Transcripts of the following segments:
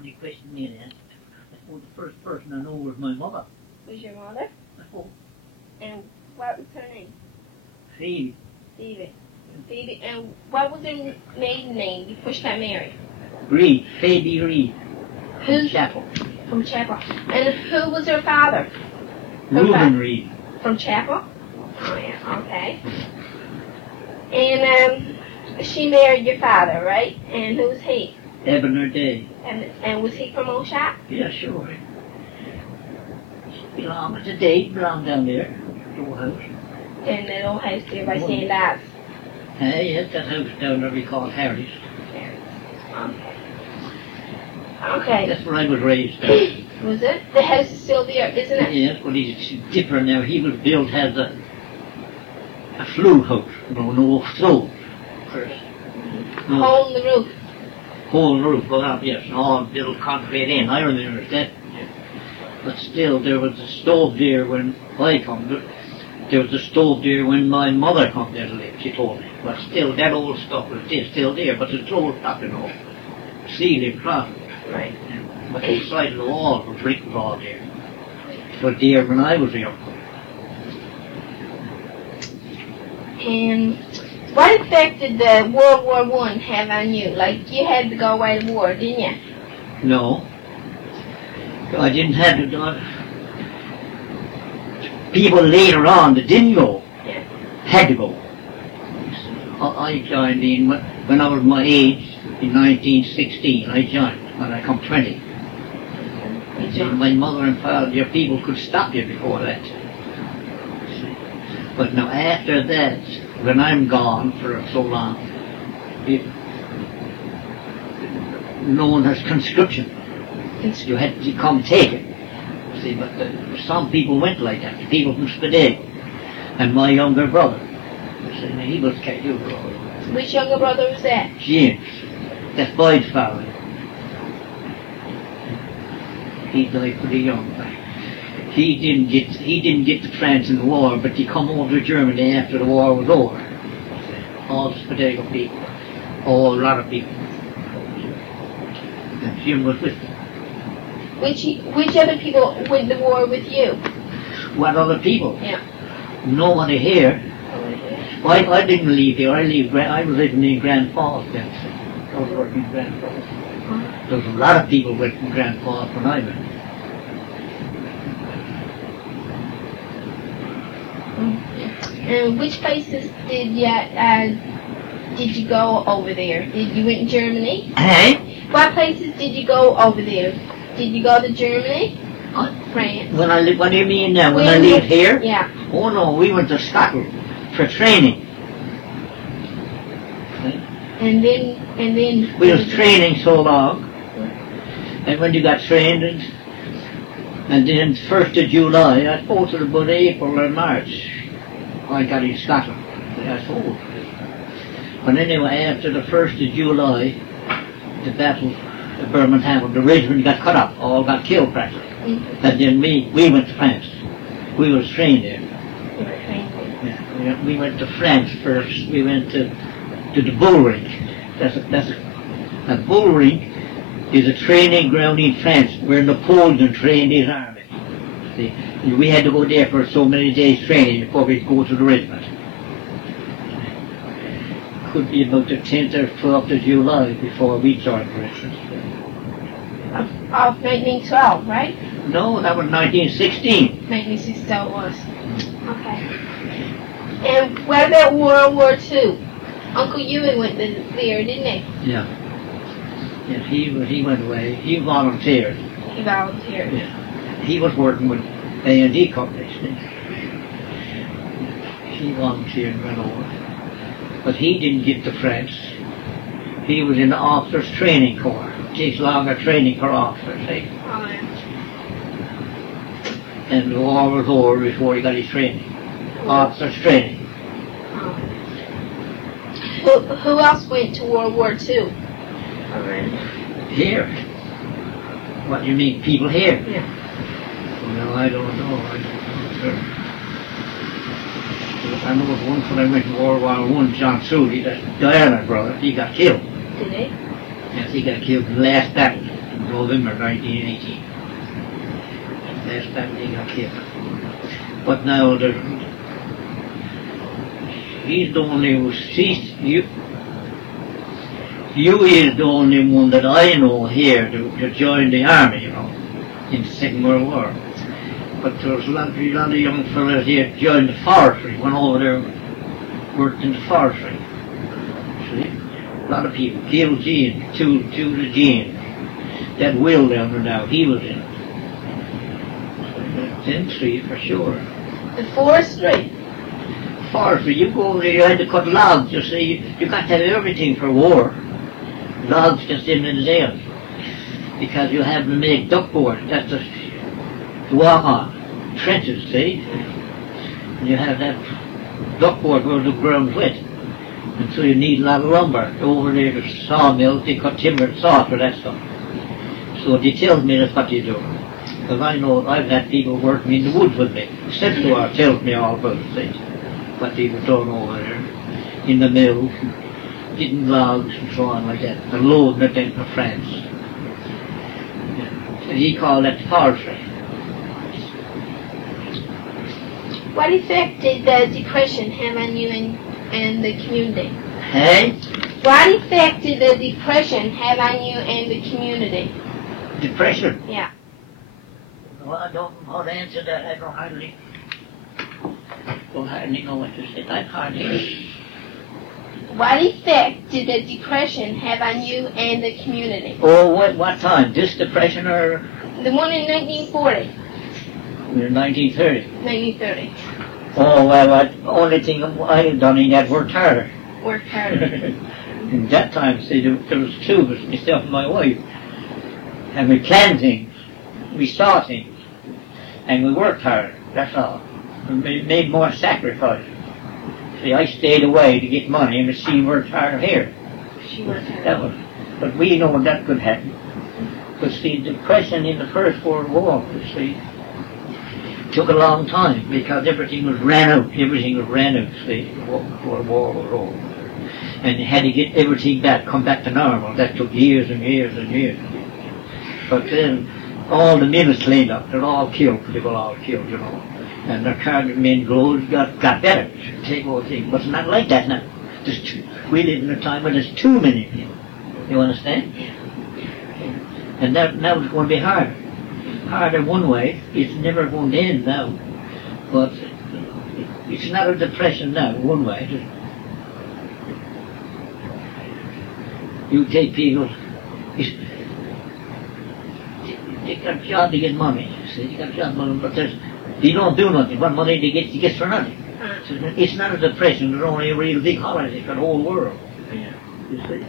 Any question me that? I suppose the first person I know was my mother. Was your mother? I suppose. And what was her name? Phoebe. Phoebe. Phoebe. And what was her maiden name before she got married? Reed. Phoebe Reed. Who? Chapel. From Chapel. And who was her father? Reuben Reed. From Chapel? Oh, yeah. Okay. And she married your father, right? And who was he? Ebener Day. And was he from Oshop? Yeah, sure. Belonged to Dave, belonged down there. The old house. And that old house there by St. Dobbs. Hey, yes, that house down there we call Harry's. Okay. Okay. That's where I was raised. Was it? The house is still there, isn't it? Yes, but he's different now. He was built as a flue house, no stove first. No. Hole in the roof. Hole in the roof, well, yes, all built concrete in. I remember that. But still, there was a stove there when I come. There was a stove there when my mother come there to live, she told me. But still, that old stuff was still there, but it's old stuff, you know. Ceiling, closet. Right. But the side of the wall was brick was all there. But there when I was young. And what effect did the World War I have on you? Like, you had to go away to war, didn't you? No. I didn't have to do it. People later on that didn't go had to go. I joined in when I was my age, in 1916. I joined when I come 20. My mother and father, your people could stop you before that. But now after that, when I'm gone for so long, known as conscription. You had to come take it. See, but some people went like that. People from Spadeg. And my younger brother. See, he was killed. Which younger brother was that? James. That's Boyd's father. He died pretty young. He didn't get to France in the war, but he come over to Germany after the war was over. All the Spadego people. A lot of people. And Jim was with them. Which other people went to war with you? What other people? Yeah. Nobody here. Well, I didn't leave here. I was living in Grand Falls then. I was working in Grand Falls. There was a lot of people went from Grand Falls when I went. And which places did you go over there? Did you went to Germany? Hey? What places did you go over there? Did you go to Germany? France? What do you mean now? When I lived here? Yeah. Oh no, we went to Scotland for training. And then We was training so long, and when you got trained, and then 1st of July, I suppose it was about April or March, I got in Scotland, I suppose. But anyway, after the 1st of July, the battle of Birmingham, the regiment got cut up, all got killed practically. Mm-hmm. And then we went to France. We was trained there. You were trained there? Yeah, we went to France first. We went to the Bull Ring. A Bull Ring is a training ground in France where Napoleon trained his army. See, we had to go there for so many days training before we could go to the regiment. Could be about the 10th or 12th of July before we joined the regiment. Of 1912, right? No, that was 1916. 1916 it was. Okay. And what about World War II? Uncle Ewan went there, didn't he? Yeah. Yes, he went away. He volunteered. He volunteered. Yeah. He was working with A&D companies. He volunteered and went over. But he didn't get to France. He was in the officers' training corps. It takes longer training for officers, see? Oh, yeah. And the war was over before he got his training. Officers' training. Oh. Who else went to World War II? Here? What do you mean, people here? Yeah. Well, I don't know. I know of once when I went to World War I, John Sully, that's Diana's brother, he got killed. Did he? Yes, he got killed in the last battle. November 1918. Last time they got killed. But now he's the only who sees you. You is the only one that I know here to join the army, you know, in the Second World War. But there's a lot of young fellas here joined the forestry, went over there, worked in the forestry. See? A lot of people. Gil Jean, two of the Jeans. That Will down there now, he was in it. 10th Street for sure. The forestry. Forestry, you go over there, you had to cut logs, you see, you got to have everything for war. Logs just in the nails. Because you have to make duckboard, that's the walk on. Trenches, see? And you have that duckboard where the ground's wet. And so you need a lot of lumber. Over there to sawmills, they cut timber and saw for that stuff. So they tell me that's what you do. Because I know I've had people working in the woods with me. Sensuar tells me all about it, what they were doing over there in the mill, getting logs and so on like that, and loading it in for France. And he called that forestry. What effect did the Depression have on you and the community? Hey? What effect did the Depression have on you and the community? Depression? Yeah. Well, I don't know how to answer that. I don't hardly know what to say. I hardly. What effect did the Depression have on you and the community? Oh, what time? This Depression or? The one in 1940. In 1930. 1930. Oh, well, the only thing I had done in that worked harder. Worked harder. In that time, see, there was two of us, myself and my wife. And we planned things. We saw things. And we worked harder, that's all. We made more sacrifice. See, I stayed away to get money, and she worked harder here. She worked harder. That was, but we know that could happen. But see, Depression in the First World War, you see, took a long time because everything was ran out. Everything was ran out, see, before the war was over. And you had to get everything back, come back to normal. That took years and years and years. But then all the mills cleaned up. They're all killed. They were all killed, you know. And the carpet men roads got better. Take all things. But it's not like that now. We live in a time when there's too many people. You understand? And now it's going to be harder. Harder one way. It's never going to end now. But it's not a depression now, one way. You take people, they got a job to get money. See, they got a job, but they don't do nothing. What money they get for nothing. So it's not a depression. There's only a real big holiday for the whole world. You see.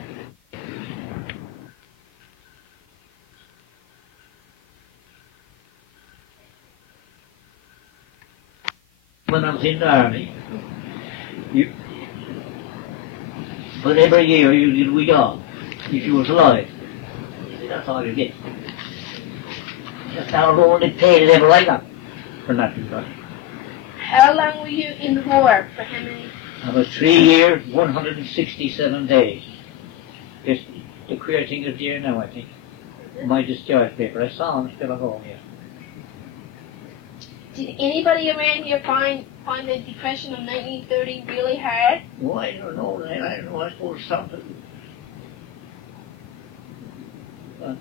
When I was in the army, but every year you get a week off if you was alive. See, that's all you get. That's how the only pay they ever I got for not doing nothing. How long were you in the war? For how many? I was 3 years, 167 days. The queer thing is here now, I think. My discharge paper. I saw them still at home here. Did anybody around here find the Depression of 1930 really hard? Oh, I don't know. I don't know. I suppose something. But,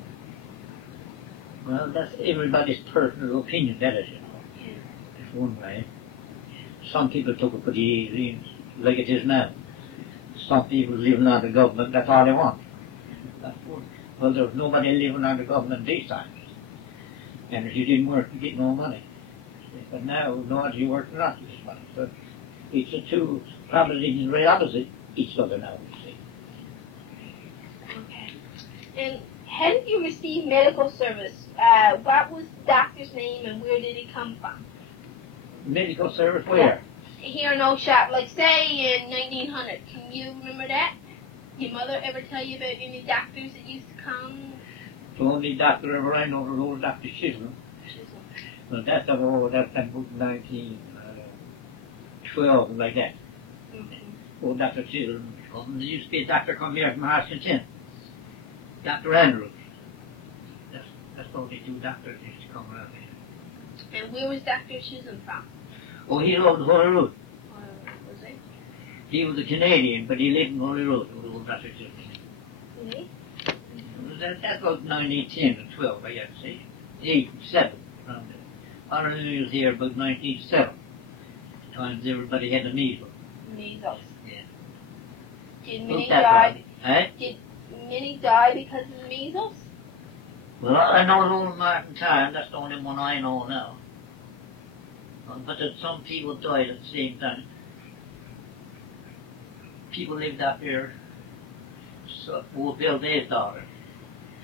well, that's everybody's personal opinion, that is, you know. Yeah. It's one way. Some people took it pretty easy, like it is now. Some people living on the government, that's all they want. Well, there was nobody living on the government these times. And if you didn't work, you get no money. But now, no matter you work or not, you get money. So it's the two propositions right opposite each other now, you see. Okay. And how did you receive medical service? What was the doctor's name and where did it come from? Medical service where? Here in Old Shop, like say in 1900. Can you remember that? Your mother ever tell you about any doctors that used to come? The only doctor ever I know was old Dr. Chisholm. Well, that's about 1912, like that. Okay. Old Dr. Chisholm. There used to be a doctor come here from Washington. Dr. Andrews. only two doctors used to come around here. And where was Dr. Chisholm from? Oh, he lived in Holyrood. Was it? He was a Canadian, but he lived in Holyrood, old Dr. Chisholm. Really? That was 1910 or 12, I guess, see? 8, 7, around there. I remember he was here about 1907. Times everybody had the measles. Measles. Yeah. Did Look many that die? right. Did many die because of the measles? Well, I know the old Martin Tarn, that's the only one I know now. But there's some people died at the same time. People lived up here. So, poor Bill Day's daughter,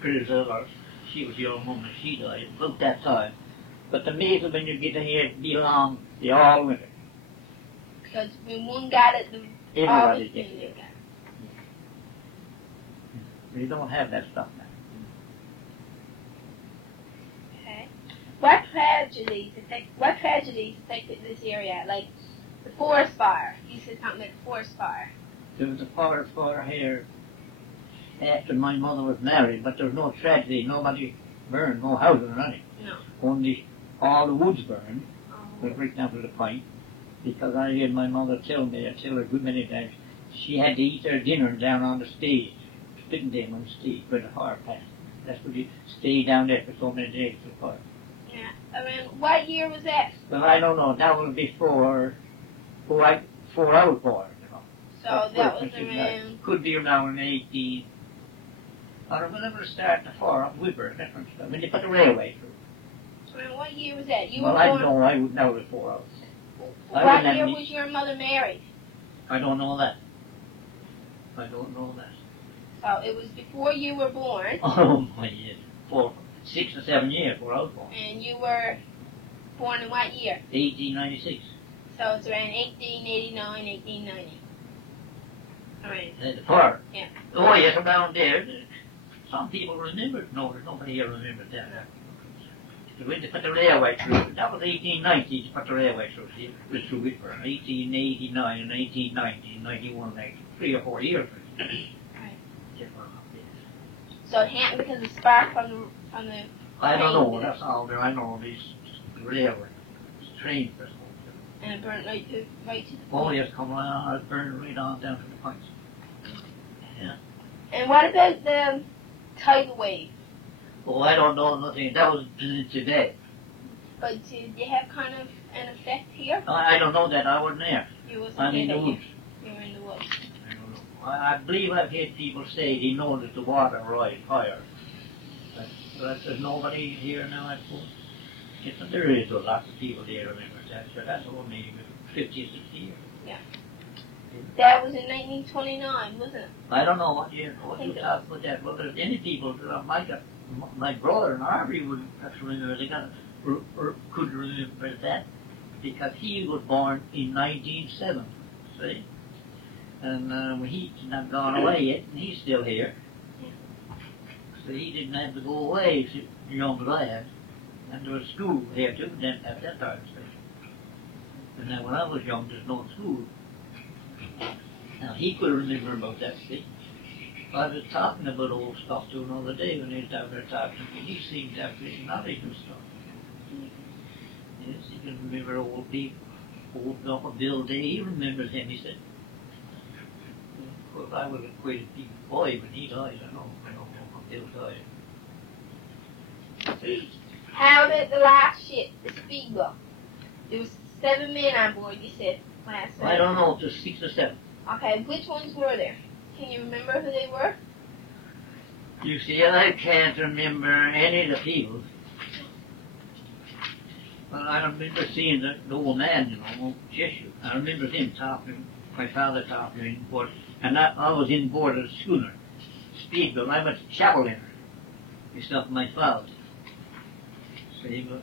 Grisella, she was a young woman, she died about that time. But the measles, when you get in here, belong the all winter. Because when one got it, the Everybody all gets the it. We don't have that stuff now. Okay. What tragedies affected this area? Like the forest fire. You said something like the forest fire. There was a forest fire here after my mother was married, but there was no tragedy. Nobody burned, no houses or anything. No. Only all the woods burned, Oh. for example, the pint. Because I heard my mother tell me, I tell her a good many times, she had to eat her dinner down on the stage, sitting down on the stage where the fire passed. That's where you stay down there for so many days for the fire. Yeah. Around what year was that? But I don't know, that was before I was born, you know. So that was Christmas around. night. Could be around 18. I don't remember starting the fire up Whipper, different stuff. When they put the railway through. Around what year was that? You Well, were I born. know, I would know before I was. I What wouldn't year have was your mother married? I don't know that. I don't know that. So it was before you were born, Oh my years. For 6 or 7 years before I was born. and you were born in what year? 1896. So it's around 1889, 1890. All right. The fire. Yeah. Oh yes, around there. Some people remember it. No, there's nobody here remembers that. When they put the railway through, that was 1890 to put the railway through. See, it was through Whitburn. 1889 and 1890 and 91, like 3 or 4 years. Right. Different. So it happened because of spark from the. I don't know. That's all there. I know these railway trains. And it burned right to the Oh point. yes, come on. I burned right on down to the points. Yeah. And what about the tidal wave? Oh, I don't know nothing. That was in Tibet. But did you have kind of an effect here? I don't know that. I wasn't there. You wasn't I'm in there, the but woods. you were in the woods. I don't know. I believe I've heard people say they know that the water rise higher. But there's nobody here now, I suppose. Yes, there is a lot of people there remember that. So that's only 50 or 60 years. That was in 1929, wasn't it? I don't know what you talk about that. Well, there's any people that my brother in Arby would actually remember. They could remember that because he was born in 1907. See, and he's not gone away yet, and he's still here. So he didn't have to go away as young as I had. And there was school here too, then at that time. See. And then when I was young, there's no school. Now he could remember about that. See. I was talking about old stuff to him the other day when he was down there talking to me. He seemed to have this knowledge and stuff. Yes, he can remember old people. Old Uncle Bill Day, he remembers him, he said. Well, I was a quite a big boy when he died, I know Uncle Bill died. How did the last ship, the Speedboat? There was 7 men on board, you said last night. I don't know, just 6 or 7. Okay, which ones were there? Can you remember who they were? You see, I can't remember any of the people. But I remember seeing the old man, Jesu. I remember him talking, my father talking in board, and I was in board of the schooner, Speedboat. I was chaplain and stuff, my father. See, but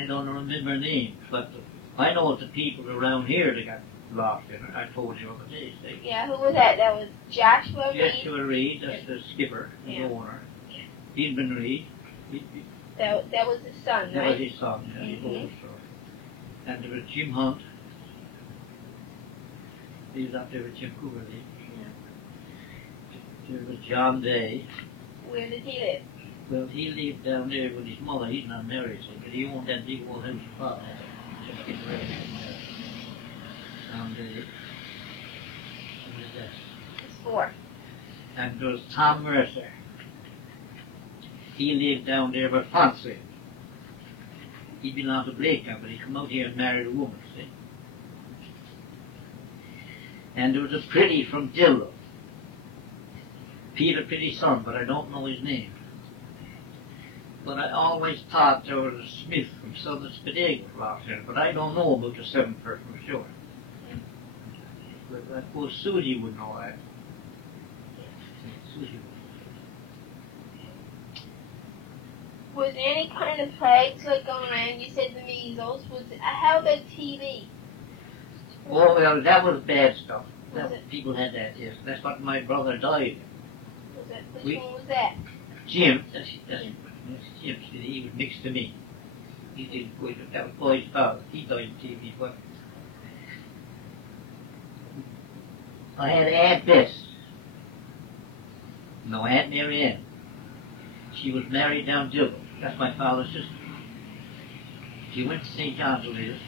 I don't remember names, but I know the people around here that got lost in it. I told you other day. Yeah, who was that? That was Joshua Reed? Joshua Reed, that's the skipper, the owner. Edmund Reed. That was his son, That right? was his son, yeah, his oldest son. And there was Jim Hunt. He was up there with Jim Cooper. There was John Day. Where did he live? Well, he lived down there with his mother. He's not married, so, but he owned that big old house his father had. Just getting ready. And, what is that? It's 4. And there was Tom Mercer. He lived down there by Ponce. He belonged to Blake Company. He come out here and married a woman, see? And there was a Pretty from Dillo. Peter Pretty's son, but I don't know his name. But I always thought there was a Smith from Southern Spadega around here, but I don't know about the 7th person for sure. But I suppose Susie would know that. Susie would. Was there any kind of plagues like going around? You said the measles. How about TB? Oh, well, that was bad stuff. Was it? People had that, yes. That's what my brother died. Was it? Which one was that? Jim, that's Jim. He was next to me. He didn't go to that was boy's father. He died of TB, but I had Aunt Bess. No, Aunt Mary Ann. She was married down Dillo. That's my father's sister. She went to St. John's with us,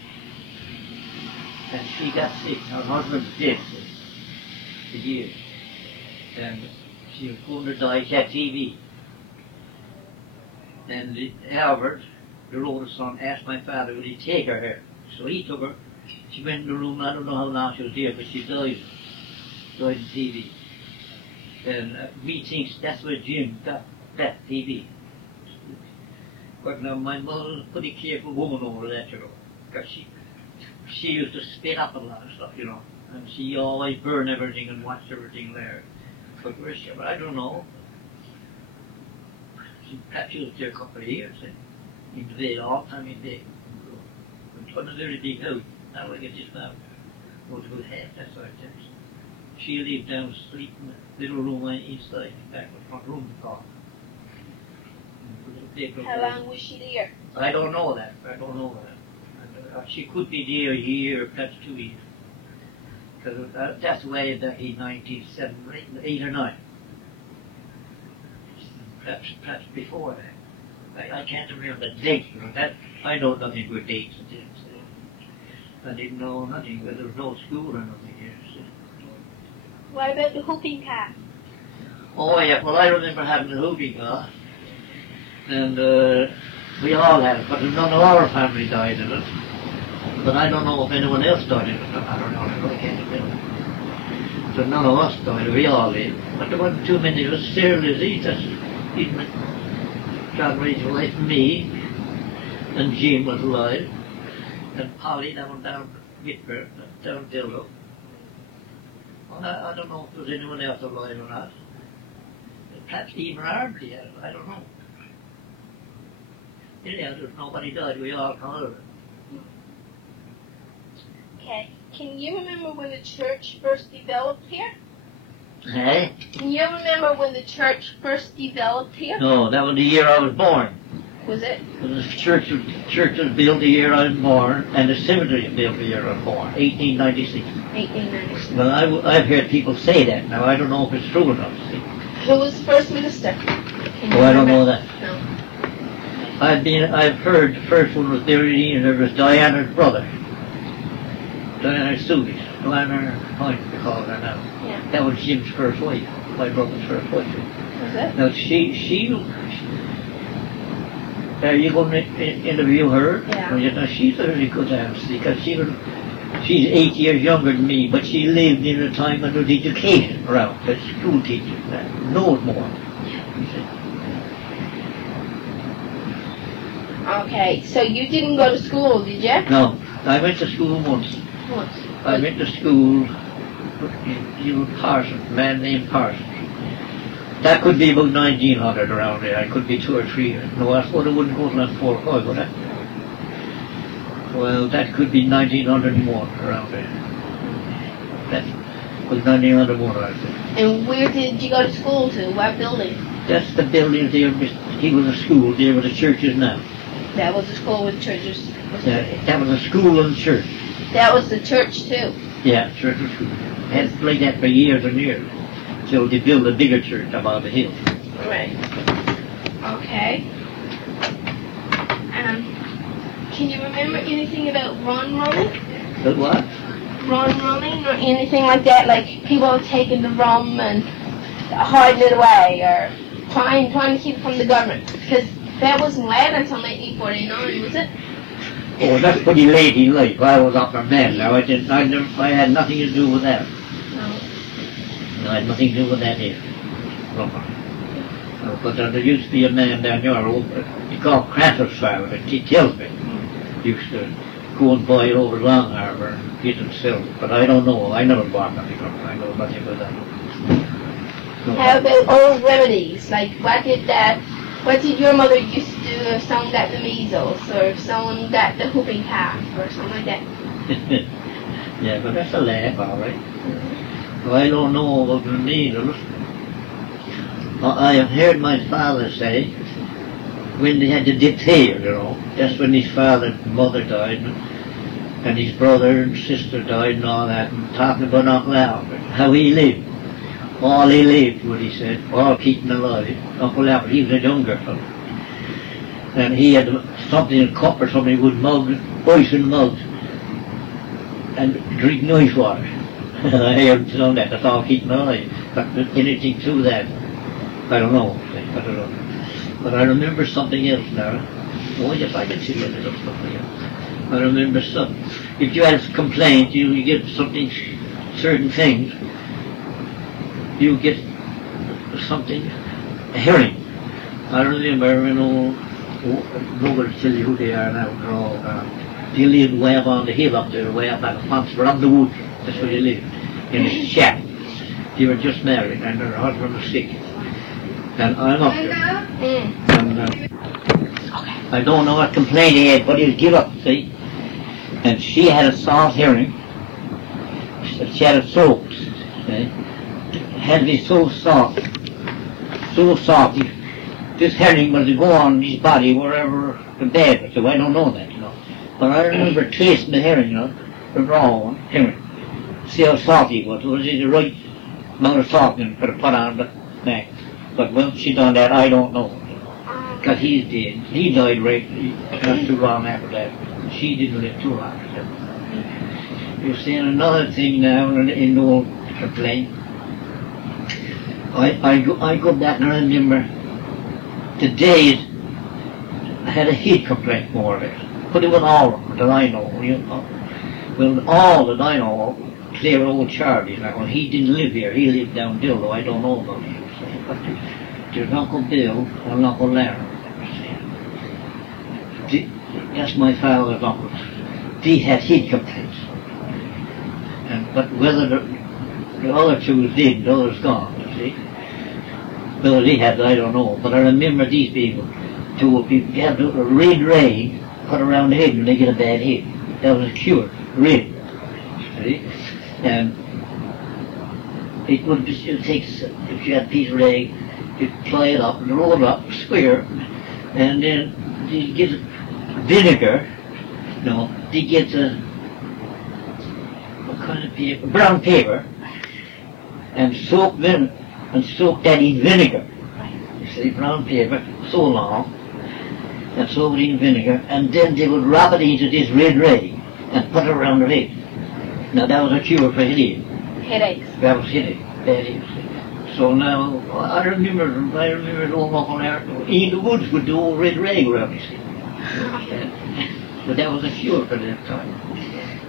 and she got sick. Her husband's dead for years. And she was going to die. She had TB. And Albert, the oldest son, asked my father would he take her here. So he took her. She went in the room. I don't know how long she was there, but she died. Died of TB. And me thinks that's where Jim got that TB. But now my mother was a pretty careful woman over that, you know, because she used to spit up a lot of stuff, you know, and she always burned everything and watched everything there. But where she, I don't know. Perhaps she was there a couple of years, in the day, all the time in the day. It wasn't a very big house. Now I get just about a good half, that's what it is. She lived down the street in the little room inside, back in the front room, the car. How long was she there? I don't know that. I don't know that. She could be there a year, perhaps 2 years. Because that's the way that he 1978, 8 or 9. Perhaps before that. I can't remember the date. That I know nothing with dates and things. I didn't know nothing. But there was no school or nothing here. So. What about the whooping cough? Oh yeah. Well, I remember having a whooping cough. And we all had it, but none of our family died of it. But I don't know if anyone else died of it. I don't know. I can't remember. So none of us died. We all did. But there wasn't too many of us. Sarah Lizzie, that's even John Ray's wife, me, and Jim was alive, and Polly down Whitburn, down Dillo. Well, I don't know if there was anyone else alive or not. Perhaps even Armley had it. I don't know. Anyhow, there's nobody died. We all come out of it. Okay. Can you remember when the church first developed here? Hey? Can you remember when the church first developed here? No, that was the year I was born. Was it? The church was built the year I was born, and the cemetery was built the year I was born, 1896. 1896. Well, I've heard people say that. Now, I don't know if it's true or not. See? Who was the first minister? Oh, I don't know that. No. I've heard the first one was Derry, and there was Diana's brother. Diana Sulis. Diana Point, they call her now. Yeah. That was Jim's first wife, my brother's first wife. Was it? Now, are you going to interview her? Yeah. Well, you know, she's a very good answer, because she's 8 years younger than me, but she lived in a time when there was education around, the school teachers, knows more. Okay, so you didn't go to school, did you? No, I went to school once. Once. I went to school in Parsons, a man named Parsons. That could be about 1900 around there. I could be 2 or 3 years. No, I thought it wouldn't go to that 4 or 5, would it? Well, that could be 1901 around there. That was 1901, I think. And where did you go to school to? What building? That's the building there. He was a school there where the church is now. That was the school with churches. That was a school and church. That was the church too. Yeah, church and school. Had like that for years and years. So they built a bigger church above the hill. Right. Okay. Can you remember anything about rum running? But what? Rum running or anything like that? Like people taking the rum and hiding it away or trying to keep it from the government? Because that wasn't allowed until 1949, was it? Oh, that's pretty late in life. I was up for men now. I had nothing to do with that. No. I had nothing to do with that here. But there used to be a man down your road, he called Crantor's father, he tells me. He used to go and buy it over Long Harbour and get it sold. But I don't know. I never bought nothing from it. I know nothing about that. No. How about old remedies? Like what did your mother used to do if someone got the measles or if someone got the whooping cough or something like that? Yeah, but that's a laugh, all right. I don't know about the measles. I have heard my father say, when they had the diphtheria, you know, that's when his father and mother died, and his brother and sister died and all that, and talking about Uncle Albert, how he lived. All he lived, what he said, all keeping alive. Uncle Albert, he was a younger fellow. And he had something in a cup or something with mug, ice and mugs, and drink nice water. I heard him say that, that's all keeping alive. But anything to that, I don't know. But I remember something else now. Oh yes, I can see a little something else. I remember something. If you had a complaint, you get something, certain things, you get something, a hearing. I remember, you know, nobody tell you who they are now. They're all, they lived way up on the hill up there, way up at the Fonts, around the wood. That's where they lived, in a shack. They were just married, and their husband was sick. And I'm up there. And I don't know what complaint he had, but he was give up, see. And she had a soft hearing. She had it soaked, see. It had to be so soft. This hearing was to go on his body wherever the bed was, so I don't know that, you know. But I remember tasting the hearing, you know, the raw one, hearing. See how soft he was. Was it the right amount of salt and put on the neck? But when she done that, I don't know. Because he's dead. He died right not too long after that. She didn't live too long. You're saying another thing now in the old complaint. I go back and I remember the days I had a heat complaint more or less. But it was all of them that I know. You know. Well, all that I know, clear old Charlie. Now, he didn't live here. He lived down Dillo. I don't know about him. But there's Uncle Bill and Uncle Larry. That's my father's uncles. They had heat complaints. But whether the other two did, the others gone, you see. Whether they had, I don't know. But I remember these people, two people, they had a red ray put around the head when they get a bad head. That was a cure, red. See? And it would take, if you had a piece of rag, you'd ply it up and roll it up, square, and then you'd get vinegar, they get what kind of paper? Brown paper, and soak that in vinegar. You see, brown paper, so long, and soak it in vinegar, and then they would wrap it into this red rag and put it around the head. Now that was a cure for headache. Headaches. That was headache. So now, I remember the old Uncle Larry, in the woods with the old red rag around his head. But that was a cure for that time.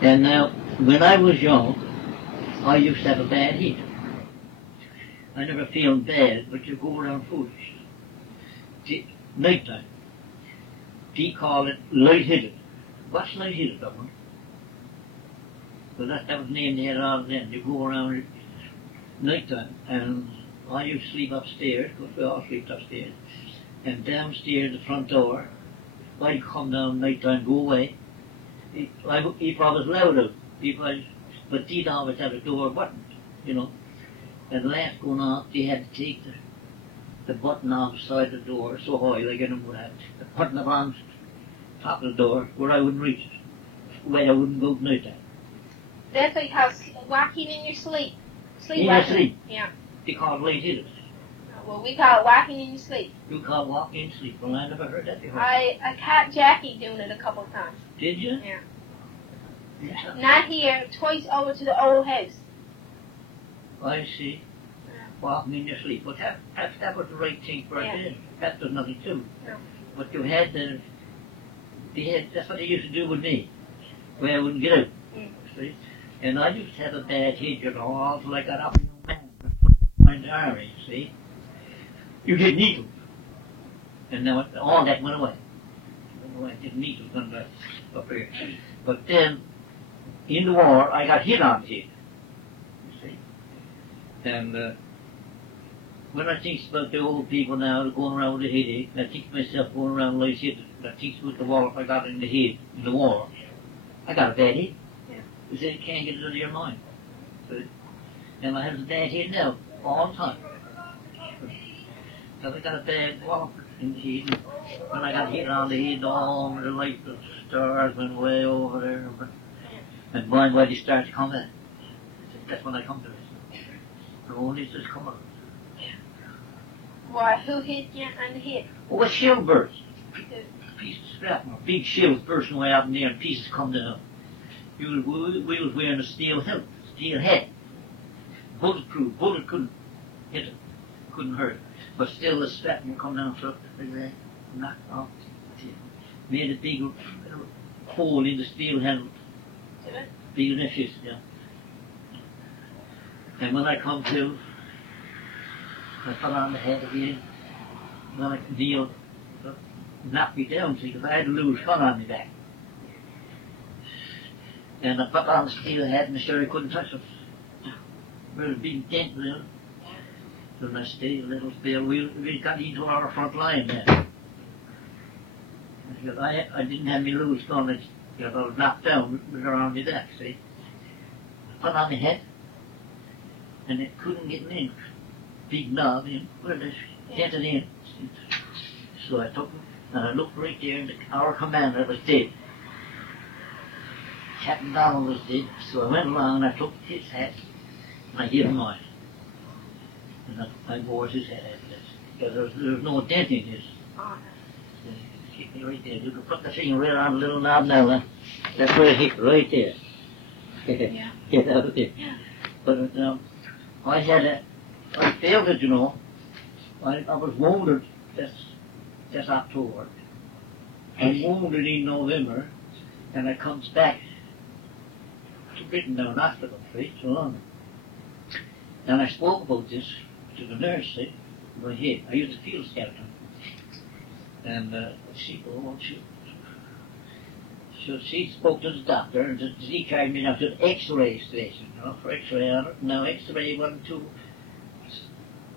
And now, when I was young, I used to have a bad heat. I never feel bad, but you go around foolish. Nighttime. They call it light-headed. What's light-headed, that one? Well, that was the name they had on then. You go around at nighttime, and I used to sleep upstairs, because we all slept upstairs, and downstairs the front door, I'd come down nighttime, go away. He probably was louder, but they'd always have the door buttoned, and last going off, they had to take the button off the side of the door so high, like in would have, putting it on top of the door where I wouldn't reach it, where I wouldn't go at nighttime. That's like walking in your sleep. In your sleep. Yeah. They call it light-headed. Well, we call it walking in your sleep. You call walking in sleep. Well, I never heard that before. I caught Jackie doing it a couple of times. Did you? Yeah. Yeah. Not here, twice over to the old house. I see. Walking in your sleep. Well, that was the right thing for Yeah. it. That was nothing to. No. But you had that's what they used to do with me. Where I wouldn't get out. Mm. See? And I used to have a bad head, you know, all till I got up in the man. My army, see? You get needles. And now all that went away. I did needles under up here. But then, in the war, I got hit on the head. You see? And when I think about the old people now going around with a headache, I think to myself going around like this, I think with the wallop I got in the head in the war. I got a bad head. Yeah. You say you can't get it out of your mind. See? And I have a bad head now, all the time. So I got a bad wallop in the head. When I got hit on the head, all the light, the stars went way over there. And by and by they start to come in. That's when I come to it. The only just come out. Why, who hit you on the head? Oh, a shell burst. Piece of shrapnel. Big shells bursting way out in there and pieces come down. We was wearing a steel helmet, steel hat. Bulletproof. Bullet couldn't hit it. Couldn't hurt it. But still the shrapnel come down so like knocked off. Made a big hole in the steel helmet. Bigger than this, yeah. And when I come to, I put on the head again. When I kneel, knocked me down, see, because I had a loose gun on my back. And I put on the steel hat and sure I couldn't touch it. There was a big dent there. So I stayed a little still. We got into our front line there. Because I didn't have my loose gun. I was knocked down. It was around my back, see. I put on the head. And it couldn't get in. Big knob in. Where this get it in. So I took it and I looked right there and our commander was dead. Captain Donald was dead. So I went along and I took his hat and I gave him mine. And I wore his hat after this. Because there was no dent in his. Hit me right there. You can put the finger right on the little knob now. That's where it hit, right there. Yeah. Get out of there. But I failed it, you know. I was wounded this October. I was wounded in November, and I comes back to Britain down hospital, see, so long. And I spoke about this to the nurse, see, my head. I used to feel skeleton. And she spoke to the doctor, and he carried me down to the X-ray station, you know, for X-ray on it. Now, X-ray wasn't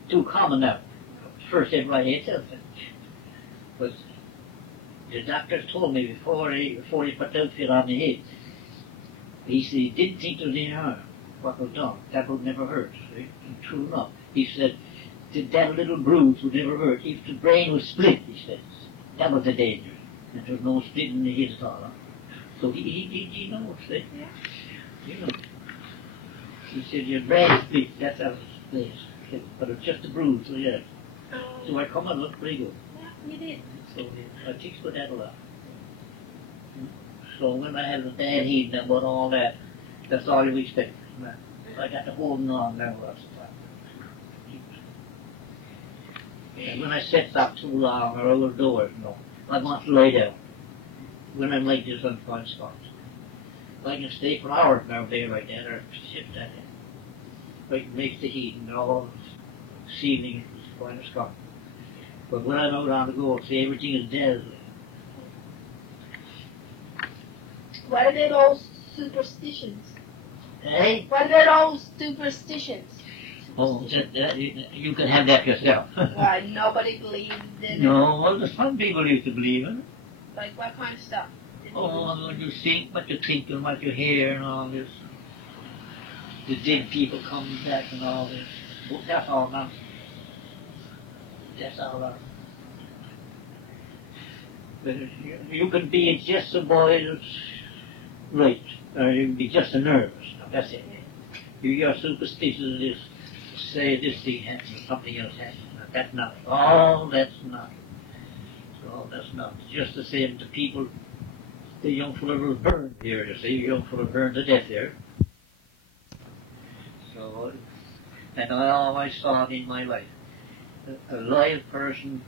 too common now. First, everybody had something. But the doctor told me before he put the outfit on the head, he said he didn't think there was any harm. What was done, that would never hurt. See? And true enough. He said that little bruise would never hurt. If the brain was split, he said, that was the danger. And there was no split in the head at all. Huh? So he knows, see? Yeah. You know. He said, your brain split, that's how it is. But it's just a bruise, so yeah. So I come and look pretty good. Yeah, you did. So I teach with that a lot. So when I had the bad heat and about all that, that's all you expect. I got to holding on now lots of time. And when I sit up too long or over doors, you know, I want to lay down. When I'm like this, I'm fine spots. I can stay for hours now there like that or sit that in. Like it makes the heat and all ceiling is fine as gone. But when I'm out on the go, see, everything is dazzling. What are they those superstitions? Hey? What are those superstitions? Oh, you can have that yourself. Why, nobody believes in it. No, well, some people used to believe in it. Like what kind of stuff? Oh, you think what you think and what you hear and all this. The dead people coming back and all this. Well, that's all nonsense. That's all nonsense. But you can be just a boy that's right, or you can be just a nervous. That's it. You're superstitious of this. Say this thing happens or something else happens. That's not. Oh, that's not. Oh, that's not. Just the same to people, the young fella was burned here, you see, the young fella burned to death here. So, and I always saw it in my life. A live person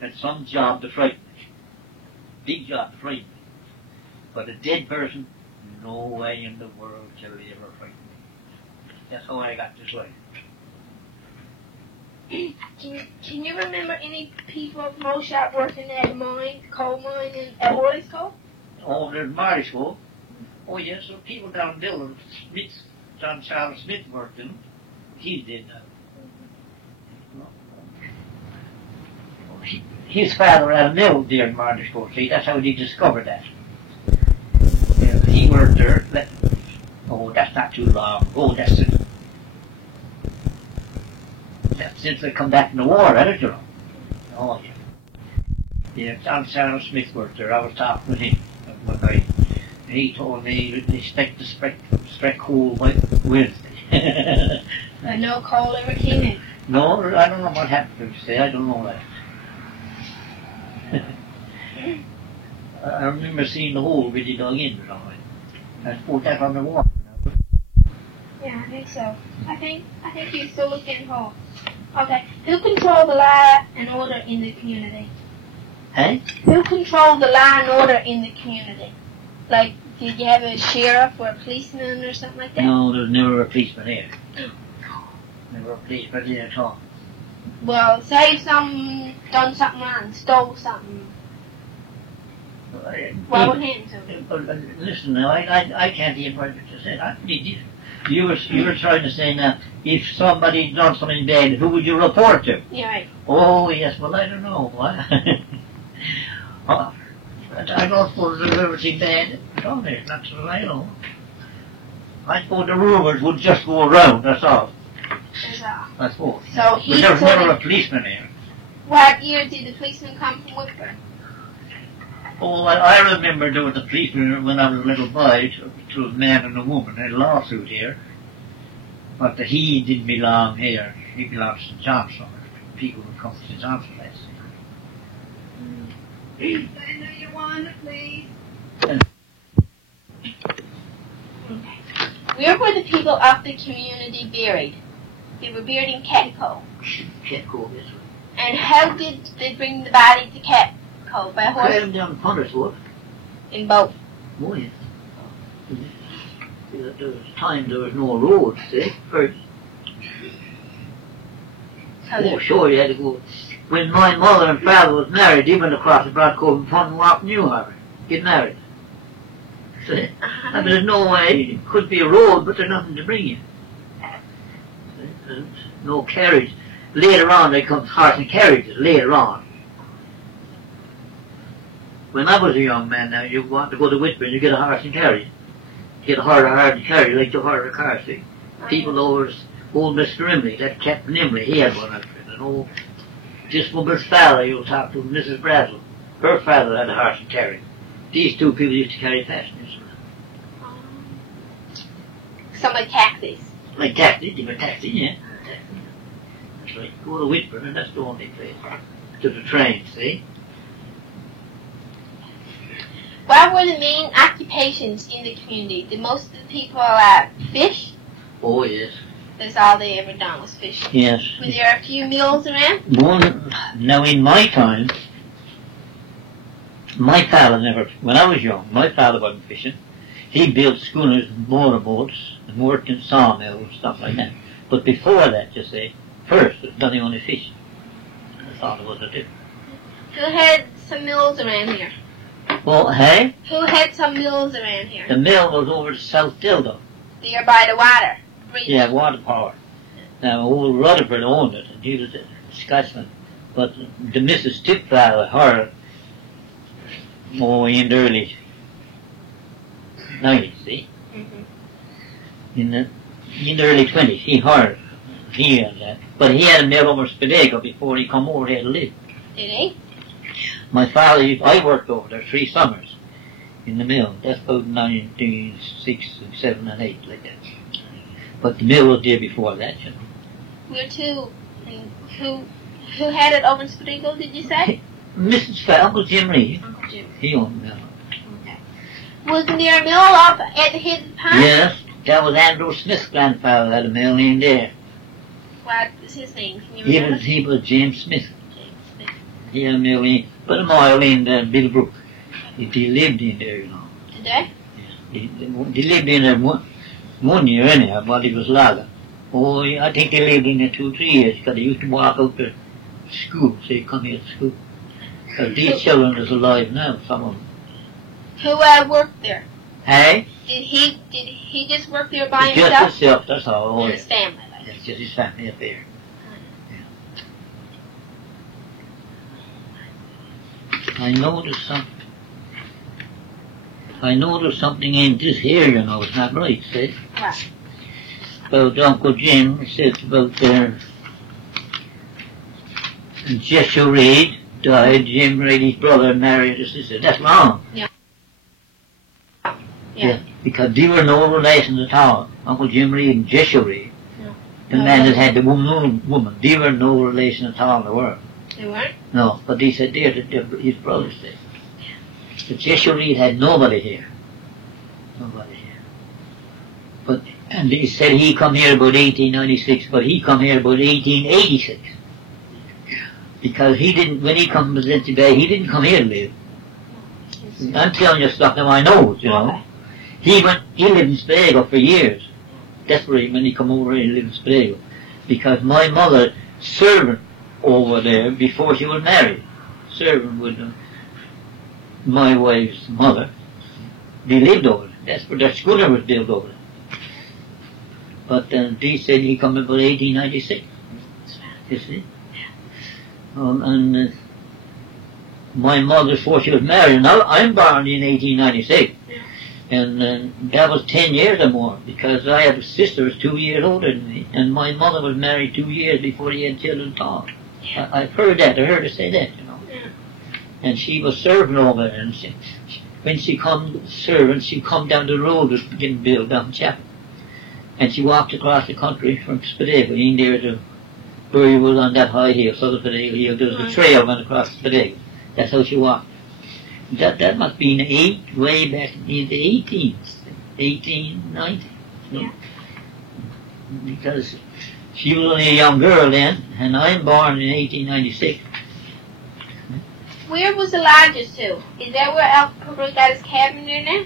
had some job to frighten me. Big job to frighten me. But a dead person, no way in the world shall they ever frighten me. That's how I got this way. Can you remember any people from Oshop working at the mine, coal mine at Worley's Coal? Oh, there's Marty's Coal. Oh, yes, there were people down there. Smith, John Charles Smith worked in them. He did that. His father had a mill there in Marty's Coal. See, that's how he discovered that. He worked there. Oh, that's not too long. Oh, that's since they come back from the war, hadn't you know? Oh, yeah. Yeah, John Charles Smith worked there. I was talking with him one night. And he told me they expect to strike coal Wednesday. But no coal ever came in. No, I don't know what happened to him today. I don't know that. I remember seeing the hole where they dug in or something. I suppose that's on the water. Yeah, I think so. I think you still looking for. Okay. Who control the law and order in the community? Hey? Who control the law and order in the community? Like, did you have a sheriff or a policeman or something like that? No, there's never a policeman here. Never a policeman here at all. Well, say if someone done something wrong, stole something. What would happen to them? Listen, now, I can't hear what you said. You were trying to say now, if somebody done something bad, who would you report to? Yeah, right. Oh, yes, well, I don't know. I don't suppose there's everything bad done there, not so I know. I suppose the rumors would just go around, that's all. That's all. I suppose. So he but there's never a policeman here. What year did the policeman come from Whitburn? Oh, I remember there was a policeman when I was a little boy, to a man and a woman, had a lawsuit here. But he didn't belong here. He belonged to St. Johnson. People would come to St. Johnson, let's see. Another one, please. Where were the people of the community buried? They were buried in Catco. Catco, yes. And how did they bring the body to Catco? By horse? Carried them down Punderswood. In boat. Oh, yes. There was time there was no roads, see, first. Oh, sure, you had to go. When my mother and father was married, they went across the Broadcove and Pond Walk, New Harbour, get married. See? I mean, there's no way, it could be a road, but there's nothing to bring you. There's no carriage. Later on, there comes horse and carriages, later on. When I was a young man now, you want to go to Whitburn, you get a horse and carriage. Get a hard to carry, like the harder car, see. People over old Mr. Imley, that Captain Imley, he had one up there. An old, this woman's father, you'll talk to, Mrs. Brazel. Her father had a horse and carriage. These two people used to carry passengers. Some like taxis. Like taxis, they were taxis, yeah. That's right. Go to Whitburn, and that's the only place. To the train, see. What were the main occupations in the community? Did most of the people fish? Oh, yes. That's all they ever done was fishing. Yes. Were there a few mills around? Now, in my time, my father never, when I was young, my father wasn't fishing. He built schooners and motorboats and worked in sawmills and stuff like that. But before that, you see, first, it was done only fishing. That's all there was to do. Who had some mills around here? Well, hey? Who had some mills around here? The mill was over to South Dildo. There by the water. Bridge. Yeah, water power. Now, old Rutherford owned it, and he was a Scotsman. But the Mrs. Tipfather, her, in the early 90s, see? Mm-hmm. In the early 20s, he had that. But he had a mill over Spedago before he come over here to live. Did he? My father, I worked over there 3 summers in the mill. That's about 1906 and 7 and 8, like that. But the mill was there before that, you know. Where to And who had it over in Sprinkle, did you say? Mrs. Uncle Jim Reed. Uncle Jim. He owned the mill. Okay. Was there a mill up at the Hidden Pine? Yes, that was Andrew Smith's grandfather had a mill in there. What was his name? Can you remember? He was James Smith. James Smith. He had a mill in, but a mile in Billbrook. He lived in there, you know. Did they? He lived in there one year anyhow, while he was lager. Oh, I think they lived in there 2 or 3 years, because they used to walk out to school, so they come here to school. Because these children is alive now, some of them. Who worked there? Hey? Did he just work there by Just himself? himself, that's all. And his family, like. That's just his family up there. I noticed something in this here, you know, it's not right, see? What? About Uncle Jim, it says about Jeshua Reed died, Jim Reed, his brother, married his sister. That's wrong. Yeah. Because they were no relation at all. Uncle Jim Reed and Jeshua Reed. No. The man that had the woman, they were no relation at all in the world. They weren't? No, but he said they're his brothers did. But Jeshua Reed had nobody here. Nobody here. And he said he come here about 1896, but he come here about 1886. Because when he come to Zinsy Bay, he didn't come here to live. I'm telling you stuff now I know, you know. He lived in Spago for years. That's where when he come over here, he lived in Spago. Because my mother, servant over there before she was married, servant with my wife's mother, they lived over there. That's where their schooner was built over there. But they said he come about 1896. You see? And my mother, before she was married, now I'm born in 1896. And that was 10 years or more, because I had a sister who was 2 years older than me, and my mother was married 2 years before he had children at all. I've heard that, I heard her say that, you know. And she was serving over there, and when she come serving, she come down the road that was getting built down Chapel. And she walked across the country from Spadego, in there to where he was on that high hill, southern Spadego hill. There was a trail went across Spadego. That's how she walked. That must be in way back in the 1890. You know? Because she was only a young girl then, and I'm born in 1896. Where was Elijah to? Is that where Al Capone got his cabin there now?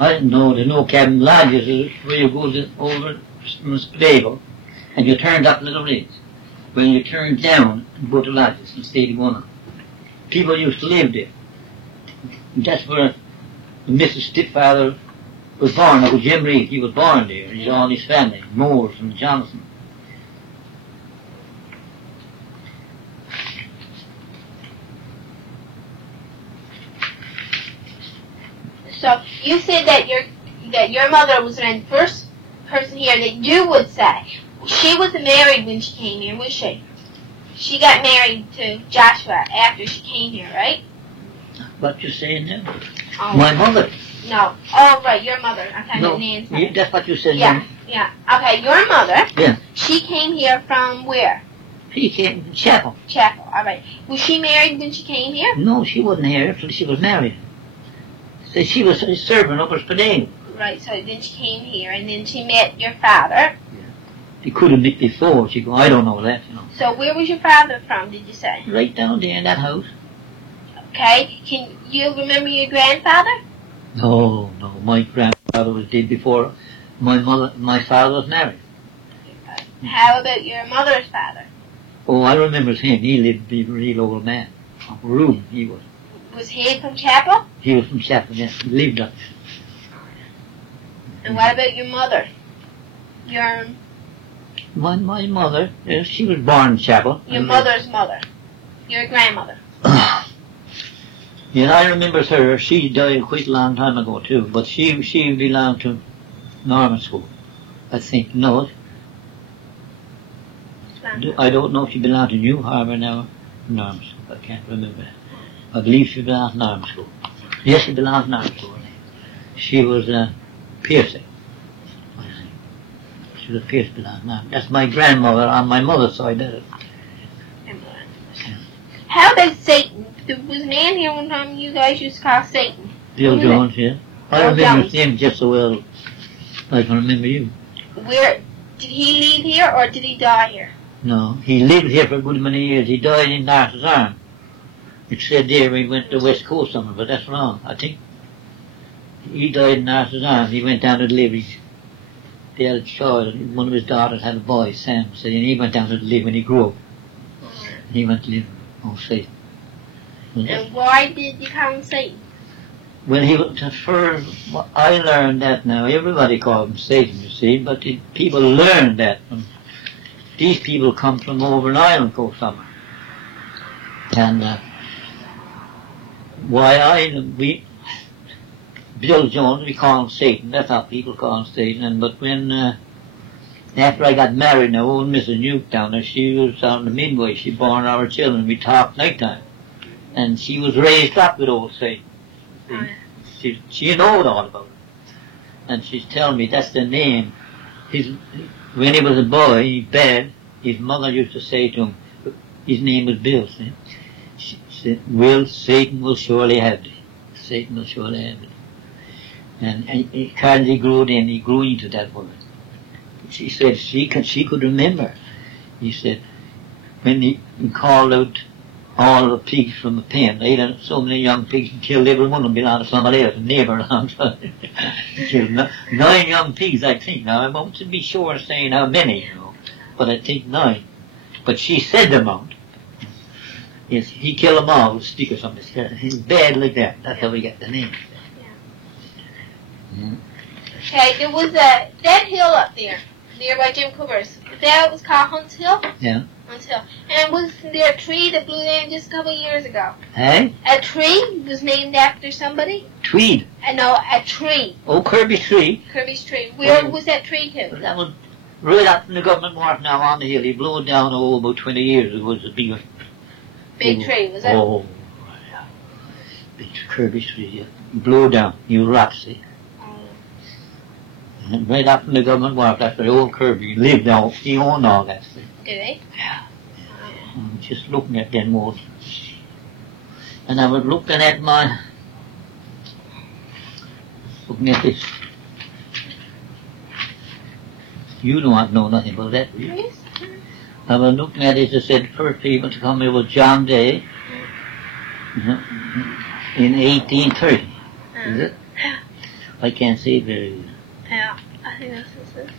I didn't know there's no cabin lodges where you go over from Spadego and you turned up Little Ridge. When you turn down and go to lodges in State One. People used to live there. That's where Mrs. Stepfather was born. Uncle Jim Reed, he was born there. He's all his family, Moores and Johnson. So you said that your mother was the first person here that you would say. She wasn't married when she came here, was she? She got married to Joshua after she came here, right? What you saying now? Oh. My mother. No. Oh, right, your mother. Okay, No, Nancy. that's what you said. Yeah, yeah. Okay, your mother. Yeah. She came here from where? She came from Chapel. Chapel, all right. Was she married when she came here? No, she wasn't here until she was married. So she was serving up at Spadine. Right, so then she came here, and then she met your father. She could have met before. She go, I don't know that, you know. So where was your father from, did you say? Right down there in that house. Okay, can you remember your grandfather? No, my grandfather was dead before my father was married. How about your mother's father? Oh, I remember him. He lived, he was a real old man. Uncle Reuben, he was. Was he from Chapel? He was from Chapel, yes. He lived up. And what about your mother? My mother, she was born in Chapel. Your mother's mother. Your grandmother. Yeah, I remember her. She died quite a long time ago too, but she belonged to Norman School, I think. No, I don't know if she belonged to New Harbour now. Norman School, I can't remember. I believe she belonged to Norman School. Yes, she belonged to Norman School. She was piercing. She's a Episcopalian now. That's my grandmother on my mother's side. That is. How about Satan? There was a man here one time you guys used to call Satan. Bill Jones, yeah. I Bill remember Jones. his name just so well. I can remember you. Where did he live here or did he die here? No, he lived here for a good many years. He died in Narcissus Arm. It said there he went to the West Coast somewhere, but that's wrong. I think he died in Narcissus Arm. He went down to live. They had a child. One of his daughters had a boy, Sam. So he went down to live when he grew up. He went to live on Satan. And why did you call him Satan? Well, he was at first. I learned that now. Everybody called him Satan, you see, but people learned that. These people come from over an island coast somewhere. And Bill Jones, we call him Satan. That's how people call him Satan. But when, after I got married, now old Mrs. Nuke down there, she was on the midway. She born our children. We talked nighttime. And she was raised up with old Satan. She knows all about it. And she's telling me that's the name. When he was a boy, he bad, his mother used to say to him, his name was Bill, see? She said, Satan will surely have thee. Satan will surely have thee. And as he grew into that word. She said she could remember. He said, when he called out all the pigs from the pen, they had so many young pigs and killed every one of them belonged to somebody else, a neighbor around. Killed 9 young pigs, I think. Now, I won't be sure of saying how many, you know, but I think 9. But she said the amount. Yes, he killed them all with a stick or something. He's bad like that. That's how we got the name. Yeah. Okay, there was that hill up there, near by Jim Cooper's. That was called Hunt's Hill? Yeah. Hunt's Hill. And was there a tree that blew down just a couple of years ago? Hey? A tree was named after somebody? Tweed. No, a tree. Oh, Kirby's tree. Kirby's tree. Where was that tree to? That was right up from the government wharf now on the hill. He blew it down about 20 years. It was a big tree, was it? Oh, yeah. Big Kirby's tree, yeah. Blew it down. You rot, see. And right up from the government wharf, that's where old Kirby lived now. He owned all that thing. Did he? Yeah. I'm just looking at them woods. And I was looking at this. You don't know nothing about that, do you? Yes. I was looking at it. It said first people to come here was John Day in 1830. Is it? I can't see it very well. Yeah, I think that's what it says.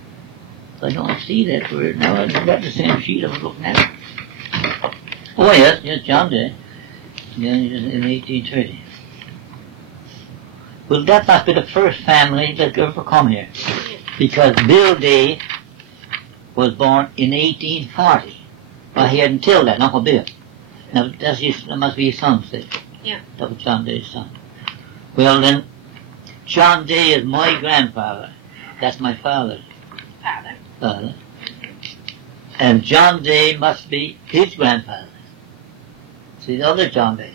I don't see that word now. I've got the same sheet I was looking at. Oh, yes, John Day. Yeah, in 1830. Well, that must be the first family that ever come here. Because Bill Day was born in 1840. Well, he hadn't till that, Uncle Bill. Now, that must be his son, see? Yeah. That was John Day's son. Well, then, John Day is my grandfather. That's my father's father. And John Day must be his grandfather. See, the other John Day.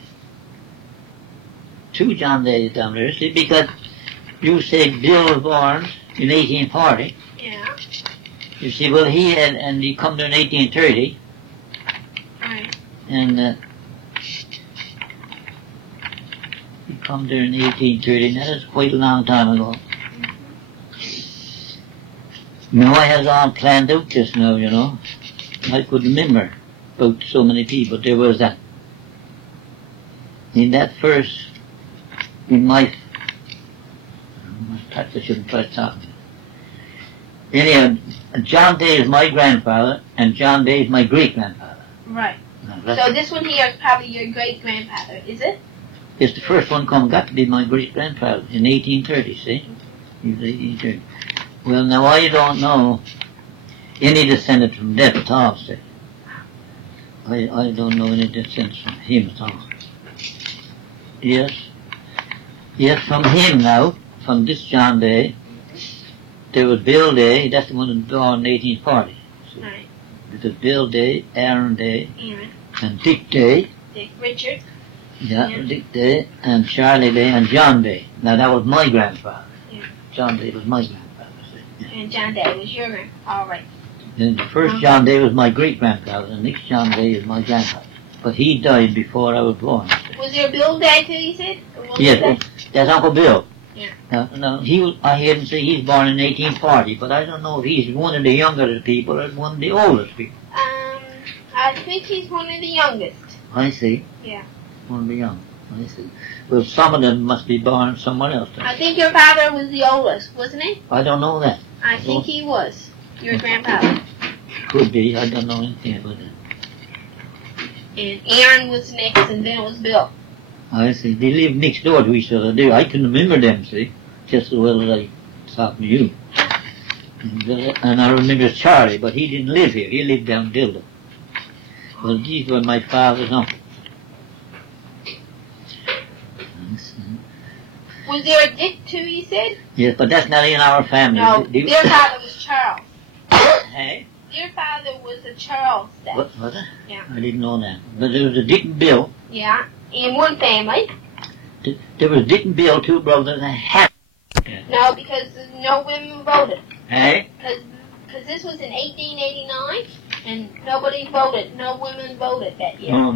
2 John Days down there, see, because you say Bill was born in 1840. Yeah. You see, well, he come there in 1830. Right. And he come there in 1830, and that is quite a long time ago. Now I had all planned out just now, you know. I could remember about so many people. There was that. In that first, in my perhaps I shouldn't try to talk. Anyhow, John Day is my grandfather, and John Day is my great-grandfather. Right. So this one here is probably your great-grandfather, is it? It's the first one got to be my great-grandfather in 1830, see? He was 1830. Well, now I don't know any descendant from that at all, see? I don't know any descendants from him at all. Yes. Yes, from him now, from this John Day, there was Bill Day, that's the one that was born in 1840. So right. It was Bill Day, Aaron Day, Aaron. And Dick Day. Dick Richard. Yeah, Dick Day, and Charlie Day, and John Day. Now that was my grandfather. Yeah. John Day was my grandfather, see? And John Day was your grand. All right. And the first John Day was my great-grandfather, and the next John Day is my grandfather. But he died before I was born. Was there a Bill Day too, you said? Yes, that's Uncle Bill. Yeah. No, I heard him say he's born in 1840, but I don't know if he's one of the youngest people or one of the oldest people. I think he's one of the youngest. I see. Yeah. One of the young. I see. Well, some of them must be born somewhere else. Then. I think your father was the oldest, wasn't he? I don't know that. I think he was. Your grandfather. Could be. I don't know anything about that. And Aaron was next, and then it was Bill. I see. They lived next door to each other. I can remember them, see, just as well as I talk to you. And I remember Charlie, but he didn't live here. He lived down Dilda. Well, these were my father's uncles. Was there a Dick too, you said? Yes, but that's not in our family. No, their father was Charles. Hey? Your father was a Charles. What was it? Yeah. I didn't know that. But there was a Dick and Bill. Yeah, in one family. There was Dick and Bill, two brothers, and half. No, because no women voted. Hey? Because this was in 1889, and nobody voted. No women voted that year. No.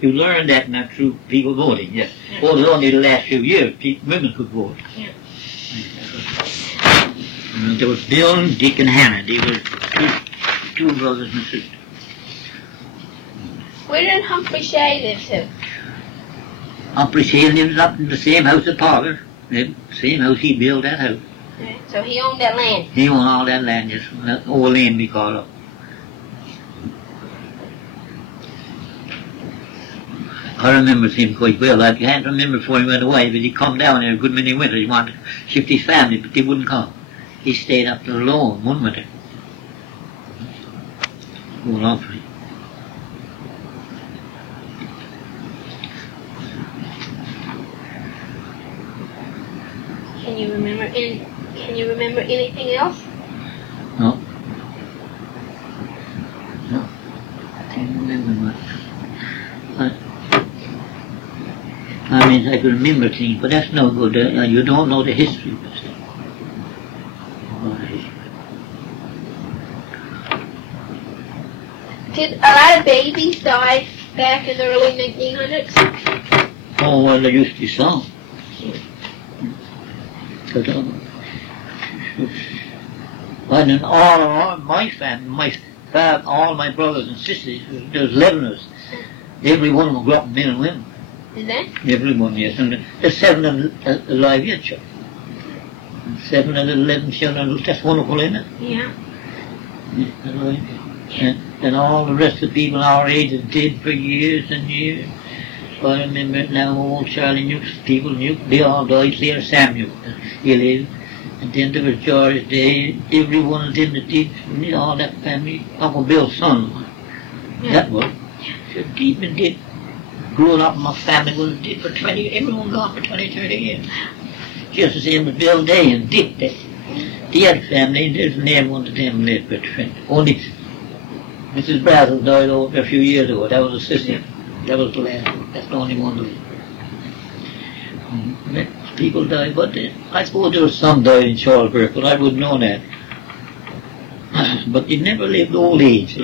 You learned that not through people voting, yes. Yeah. Well, it was only the last few years women could vote. Yeah. There was Bill and Dick and Hannah. They were two brothers and sisters. Where did Humphrey Shea live to? Humphrey Shea lives up in the same house at Parker. The same house he built that house. Okay. So he owned that land? He owned all that land, yes. That old land we call it. I remember him quite well. I can't remember before he went away, but he come down there a good many winters. He wanted to shift his family, but they wouldn't come. He stayed up there alone one winter. Old Humphrey. Can you remember anything else? No. I can't remember much. I mean, I can remember things, but that's no good. You don't know the history. Did a lot of babies die back in the early 1900s? Oh, well, there used to be some. But in all my family, all my brothers and sisters, there's 11 of us. Every one of them grew up men and women. Is that? Everyone, yes. And there's 7 of them alive yet, sure. 7 of the 11 children, that's wonderful, isn't it? Yeah. And all the rest of the people our age have dead for years and years. So I remember now old Charlie Newk's people, they all died. Clear Samuel, he lived. And then there was George Day, every one of them that did, all that family. Uncle Bill's son, that was. So deep and dead. Growing up, my family was dead for 20, everyone gone for 20, 30 years. Just the same as Bill Day and Dick Day. The other family, there's never one of them lived but only Mrs. Brazel died over a few years ago. That was a sister. That was the last one. That's the only one lived. People died, but I suppose there was some died in Charlesburg, but I wouldn't know that. But they never lived old age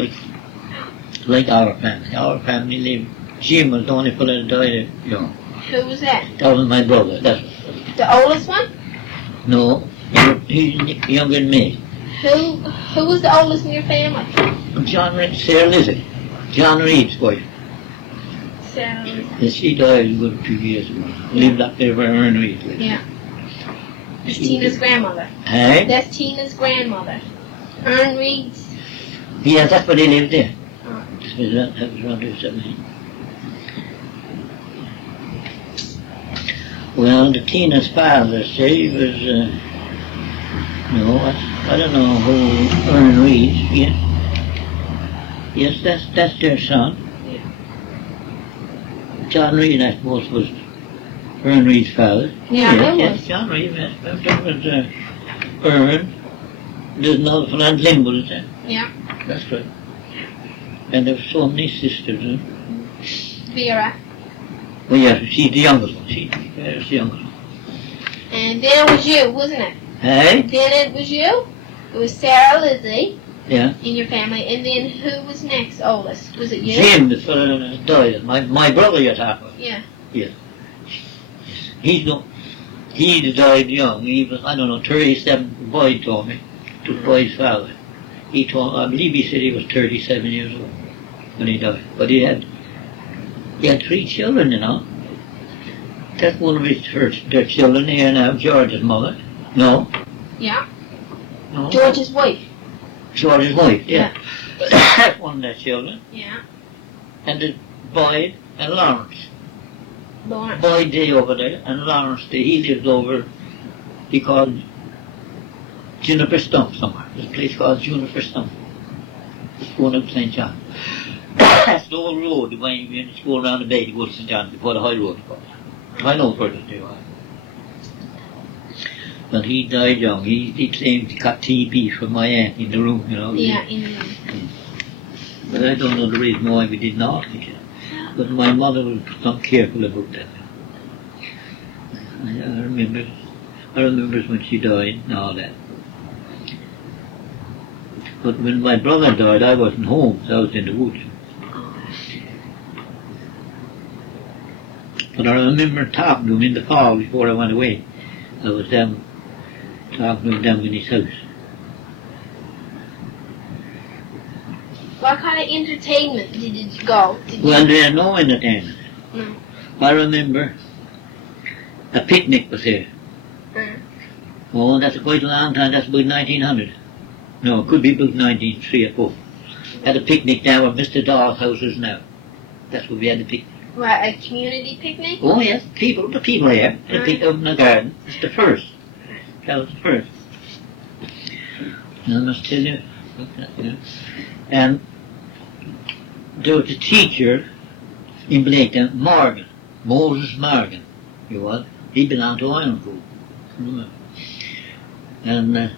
like our family. Our family lived. Jim was the only fellow that died young. Who was that? That was my brother. The oldest one? No, he's younger than me. Who was the oldest in your family? John Reed, Sarah Lizzie. John Reed's wife. Sarah Lizzie. Yes, she died a good 2 years ago. Lived up there where Ern Reed lived. Yeah. That's Tina's grandmother. Hey? That's Tina's grandmother. Ern Reed's. Yes, that's where they lived there. Oh. That was around there, 17. Well, the Tina's father, say, was, I don't know who Ern Reed's, yes, that's their son. Yeah. John Reed, I suppose, was Ern Reed's father. Yeah, yes, John Reed, that was Ern. There's another fellow, Limbo, is there? Yeah. That's right. And there were so many sisters. Vera. Well, yes, she's the youngest one. She's the youngest one. And then it was you, wasn't it? Hey? Then it was you. It was Sarah, Lizzie, Yeah. in your family, and then who was next, oldest? Was it you? Jim, the fellow that died. My brother you're talking about. Yeah. He died young. He was, I don't know, 37. Boyd told me. It was Boyd's father. I believe he said he was 37 years old when he died. But he had 3 children, you know. That's one of their children here now, George's mother. No. Yeah. No. George's wife. George's wife, yeah. That's one of their children. Yeah. And the Boyd and Lawrence. Lawrence. Boyd Day over there, and Lawrence Day, he lives over, he called Juniper Stump somewhere. There's a place called Juniper Stump. It's going up St. John. That's the old road when you go around the bay to go to St. John before the high road goes. I know where they are. But he died young. He claimed he got TB from my aunt in the room, you know. Yeah, in the room. But I don't know the reason why we did not. But my mother was not careful about that. I remember when she died and all that. But when my brother died, I wasn't home, so I was in the woods. But I remember talking to him in the fall before I went away. I was down, talking to him down in his house. What kind of entertainment did you go? Well, there was no entertainment. No. I remember a picnic was here. Oh, that's quite a long time. That's about 1900. No, it could be about 1903 or 4. Had a picnic down where Mr. Dawes' house is now. That's where we had the picnic. What, a community picnic? Oh yes, the people here. The people out in the garden. It's the first. That was the first. And I must tell you. And there was a teacher in Blakedown, Morgan, Moses Morgan, he was. He belonged to Ironcourt. And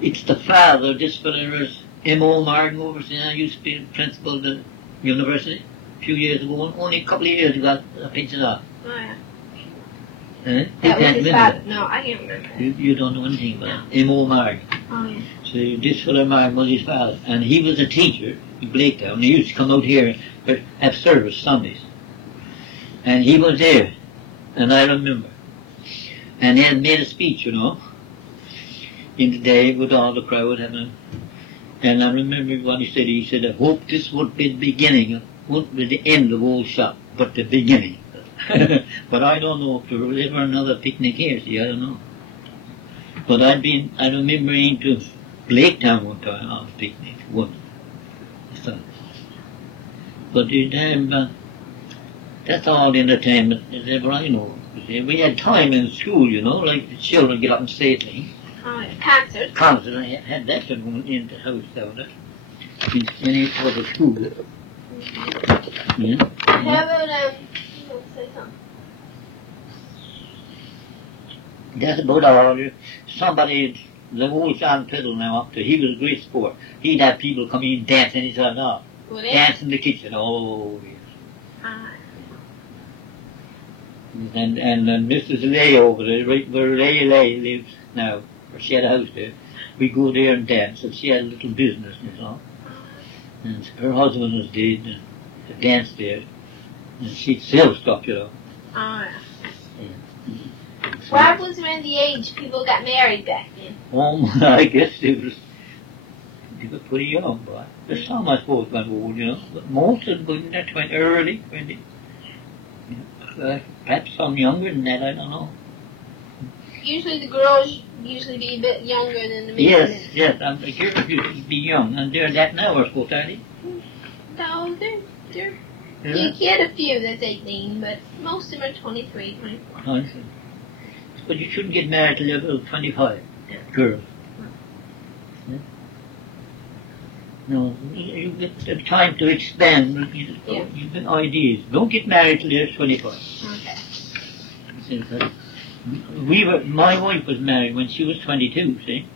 it's the father of this fellow was M.O. Morgan over there. I used to be the principal of the university a few years ago. Only a couple of years he got a pension off. Oh, yeah. Eh? That was his father. No, I can't remember. You don't know anything about it. M.O. Morgan. Oh, yeah. So this fellow Morgan was his father. And he was a teacher in Blakedown. He used to come out here for have service Sundays. And he was there. And I remember. And he had made a speech, you know, in the day with all the crowd having. And I remember what he said. He said, I hope this would be the beginning, won't be the end of Old Shop, but the beginning. But I don't know if there was ever another picnic here, see, I don't know. But I remember being to Blaketown one time on a picnic, once. So, but that's all entertainment as ever I know. See, we had time in school, you know, like the children get up and say things. Oh, yeah. Concert. Concert, I had that going in the house down there. In it was a school. Yeah. How about, you want to say something? That's about all. Somebody, the old John Piddle now up there, he was a great sport. He'd have people come in dancing, he said, no. Would Dance in the kitchen, oh yes. And Mrs. Lay over there, right where Lay lives now, or she had a house there, we go there and dance, and she had a little business and so. And her husband was dead, and danced there, and she'd sell stuff, you know. Oh, yeah. What was around the age people got married back then? Oh, I guess they were pretty young, but there's some I suppose went old, you know, but most of them went in their early 20. Perhaps some younger than that, I don't know. Usually the girls usually be a bit younger than the men. Yes, I'm sure used to be young, and they're that now, I suppose, are they? No, they're Yeah. you get a few that's 18, but most of them are 23, 24. I see. But you shouldn't get married till you're 25, Yeah. girl. Yeah. No, you get the time to expand. Yeah. You get ideas. Don't get married till you're 25. Okay. My wife was married when she was 22, see,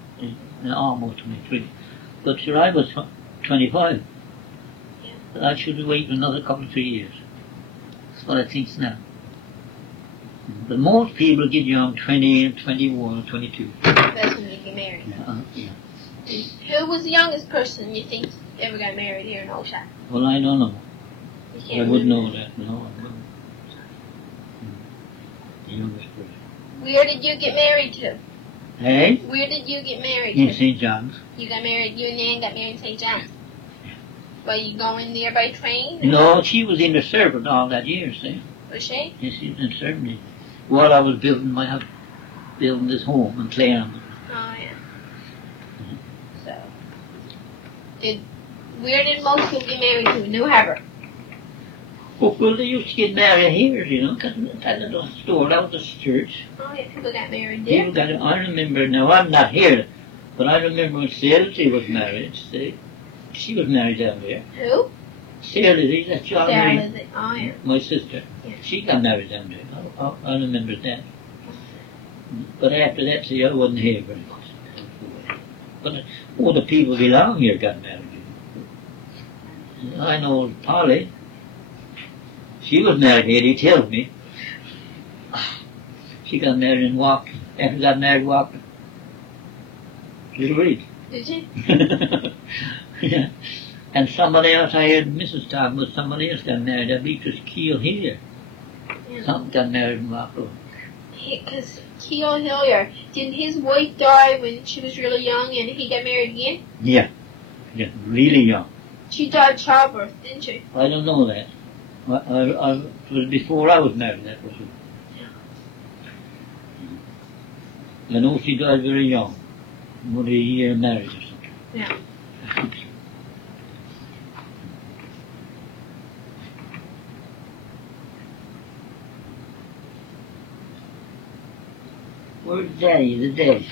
and almost 23. But sure, I was 25. Yeah. I should wait another couple of 3 years. That's what I think now. But most people get young 20, 21, 22. But That's when you get married. Yeah. Who was the youngest person you think ever got married here in Oshak? Well, I don't know. You I can't wouldn't remember. know that. No, I wouldn't. The youngest person. Where did you get married to? Hey? Where did you get married In to? St. John's. You got married, you and Nan got married in St. John. Were you going there by train? No, she was in the servant all that year, see? Was she? Yes, she was in the servant. While I was building this home and playing on it. Oh, yeah. So, where did most people get married to? New Harbour. Well, they used to get married here, you know, because that little store, that was the church. Oh, yeah, people got married there. People got it. I remember, now I'm not here, but I remember when Sally was married. She was married down there. Who? Sally, that's John Sarah Marie, Lizzie. Oh, yeah. my sister. Yeah. She got married down there. I remember that. But after that, see, I wasn't here very much. But all the people belong here got married. I know Polly. She was married here, he tells me. She got married and walked. After got married, walked. Little Reed. Did she? Yeah. And somebody else, I heard Mrs. Thomas, somebody else got married at Beatrice Keel here. Yeah. Something got married and walked over. Because Keel Hillier, didn't his wife die when she was really young and he got married again? Yeah. Yeah, really young. She died of childbirth, didn't she? I don't know that. It was before I was married, that was it. I know she died very young. About a year married or something. Yeah. Where's Daddy? The day.